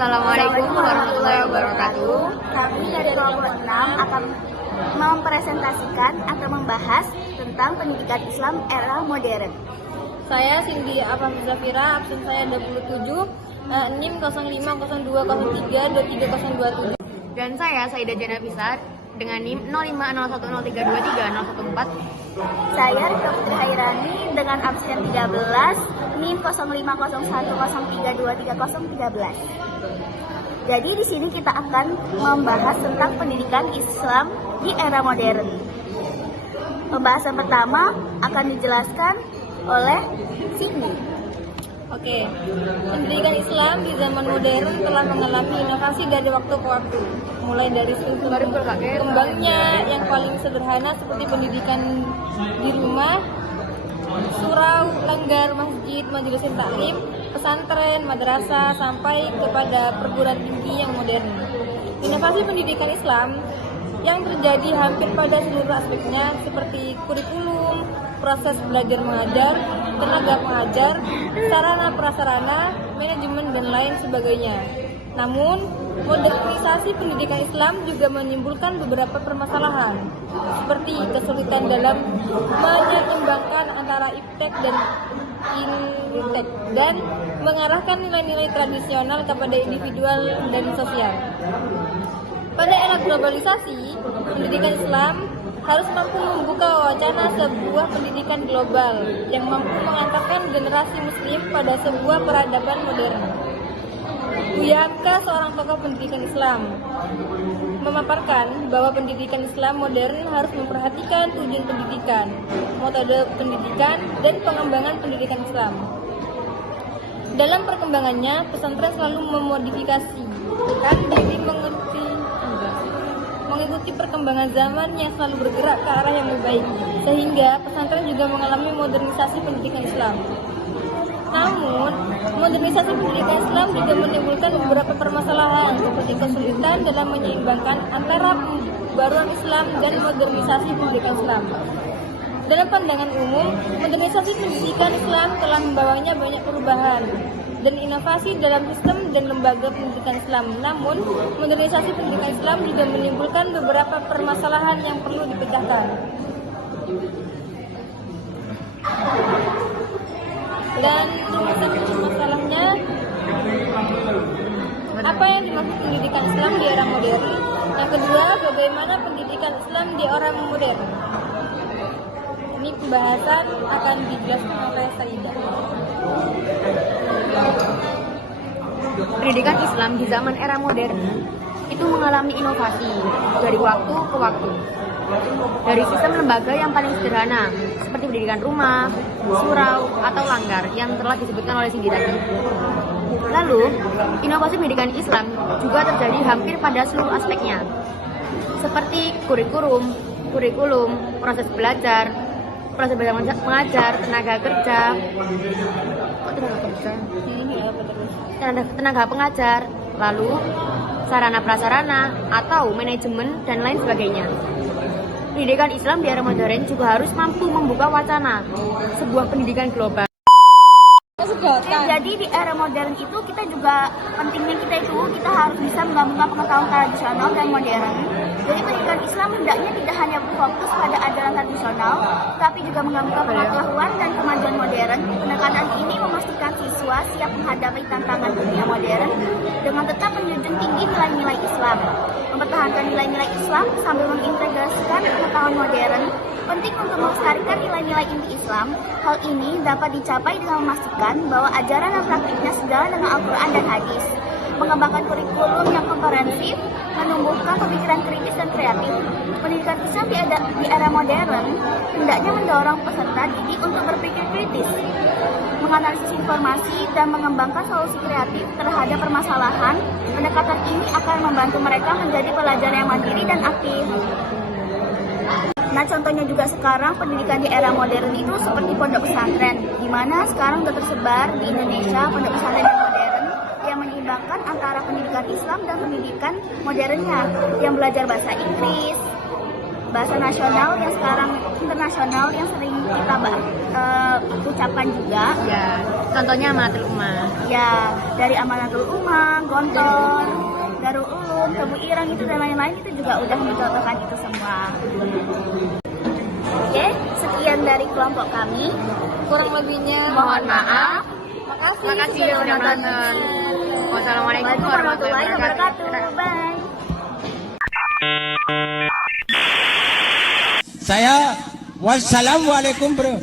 Assalamualaikum warahmatullahi wabarakatuh. Kami dari kelompok 6 akan mempresentasikan atau membahas tentang pendidikan Islam era modern. Saya Cindy Afam Zafira, absen saya 27, NIM 0502032327. Dan saya Saidah Jana Pisar dengan NIM 050103230114. Saya Rika Putri Hairani dengan absen 13, NIM 050103233013. Jadi di sini kita akan membahas tentang pendidikan Islam di era modern. Pembahasan pertama akan dijelaskan oleh Cindy. Oke, pendidikan Islam di zaman modern telah mengalami inovasi dari waktu ke waktu. Mulai dari kembangnya yang paling sederhana seperti pendidikan di rumah, surau, langgar, masjid, majelis taklim, pesantren, madrasah, sampai kepada perguruan tinggi yang modern. Inovasi pendidikan Islam yang terjadi hampir pada seluruh aspeknya seperti kurikulum, proses belajar mengajar, tenaga pengajar, sarana prasarana, manajemen dan lain sebagainya. Namun, modernisasi pendidikan Islam juga menimbulkan beberapa permasalahan, seperti kesulitan dalam menyeimbangkan antara iptek dan intek dan mengarahkan nilai-nilai tradisional kepada individual dan sosial. Pada era globalisasi, pendidikan Islam harus mampu membuka wacana sebuah pendidikan global yang mampu mengantarkan generasi muslim pada sebuah peradaban modern. Buya Hamka, seorang tokoh pendidikan Islam, memaparkan bahwa pendidikan Islam modern harus memperhatikan tujuan pendidikan, metode pendidikan, dan pengembangan pendidikan Islam. Dalam perkembangannya, pesantren selalu memodifikasi diri mengikuti perkembangan zaman yang selalu bergerak ke arah yang lebih baik, sehingga pesantren juga mengalami modernisasi pendidikan Islam. Namun, modernisasi pendidikan Islam juga menimbulkan beberapa permasalahan seperti kesulitan dalam menyeimbangkan antara pembaruan Islam dan modernisasi pendidikan Islam. Dalam pandangan umum, modernisasi pendidikan Islam telah membawanya banyak perubahan dan inovasi dalam sistem dan lembaga pendidikan Islam. Namun, modernisasi pendidikan Islam juga menimbulkan beberapa permasalahan yang perlu dipecahkan. Dan masalahnya, apa yang dimaksud pendidikan Islam di era modern? Yang kedua, bagaimana pendidikan Islam di era modern? Ini pembahasan akan dijelaskan oleh Saidah. Pendidikan Islam di zaman era modern itu mengalami inovasi dari waktu ke waktu. Dari sistem lembaga yang paling sederhana, seperti pendidikan rumah, surau, atau langgar yang telah disebutkan oleh Cindy tadi. Lalu, inovasi pendidikan Islam juga terjadi hampir pada seluruh aspeknya, seperti kurikulum, proses belajar mengajar, tenaga pengajar, lalu sarana prasarana atau manajemen dan lain sebagainya. Pendidikan Islam di era modern juga harus mampu membuka wacana sebuah pendidikan global. Jadi di era modern itu pentingnya kita harus bisa menggabungkan pengetahuan tradisional dan modern. Jadi pendidikan Islam hendaknya tidak hanya berfokus pada ajaran tradisional, tapi juga menggabungkan pengetahuan dan kemajuan modern. Pendekatan ini memastikan siswa siap menghadapi tantangan dunia modern dengan tetap menjunjung tinggi nilai-nilai Islam. Mempertahankan nilai-nilai Islam sambil mengintegrasikan pengetahuan modern penting untuk melestarikan nilai-nilai inti Islam. Hal ini dapat dicapai dengan memastikan bahwa ajaran dan praktiknya sejalan dengan Al-Quran dan Hadis. Mengembangkan kurikulum yang komprehensif, menumbuhkan pemikiran kritis dan kreatif. Pendidikan Islam di era modern hendaknya mendorong peserta didik untuk berpikir kritis, menganalisis informasi, dan mengembangkan solusi kreatif terhadap permasalahan. Pendekatan ini akan membantu mereka menjadi pelajar yang mandiri dan aktif. Nah, contohnya juga sekarang pendidikan di era modern itu seperti pondok pesantren, di mana sekarang sudah tersebar di Indonesia pondok pesantren yang modern yang menyeimbangkan antara pendidikan Islam dan pendidikan modernnya, yang belajar bahasa Inggris, bahasa nasional yang sekarang internasional yang sering kita ucapkan juga. Ya, contohnya Amanatul Ummah. Ya, dari Amanatul Ummah, Gontor, Darul Ulum, Tebu Irang itu dan lain-lain itu juga udah mencontohkan itu semua. Oke, sekian dari kelompok kami. Kurang lebihnya Mohon maaf. Makasih sudah menonton. Wassalamualaikum Warahmatullahi wabarakatuh. Bye. Saya wassalamualaikum bro.